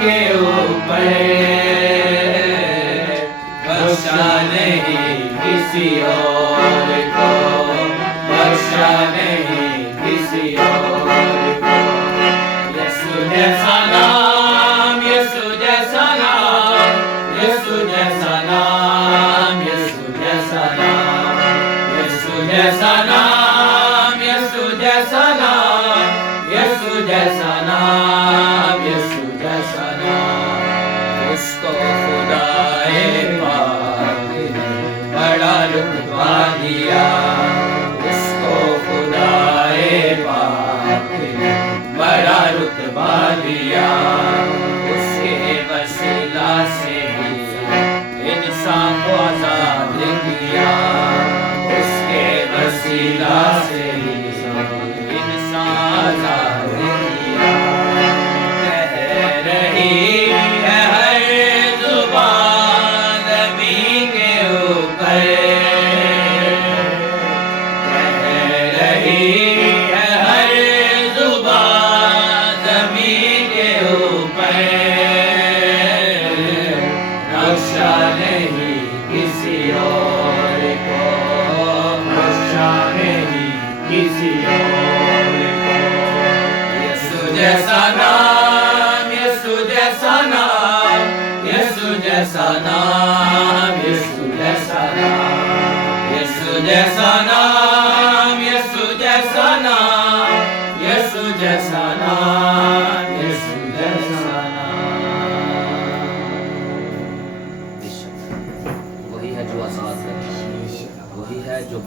के ऊपर, बख्शा नहीं किसी और को, बख्शा नहीं किसी और को। यीशु जैसा नाम, यीशु जैसा नाम, यीशु जैसा नाम, यीशु जैसा नाम, यीशु जैसा नाम, यीशु जैसा नाम, यीशु जैसा नाम, यीशु जैसा नाम। उसको खुदाए पाक ने बड़ा रुतबा दिया, उसको खुदाए पाक ने बड़ा रुतबा दिया। उसके वसीला से ही इंसान को आजाद किया, उसके वसीला से ही इंसान आजाद किया। कह रही है हर जुबान नबी के ऊपर, कह रही है हर जुबान नबी के ऊपर, बख्शा नहीं किसी और को, बख्शा नहीं किसी और को। यीशु जैसा नाम, यीशु जैसा नाम, यीशु जैसा नाम, यीशु जैसा नाम, यीशु जैसा नाम, यीशु जैसा नाम, यीशु जैसा नाम, यीशु जैसा नाम। वही है जो आजाद है, वही है जो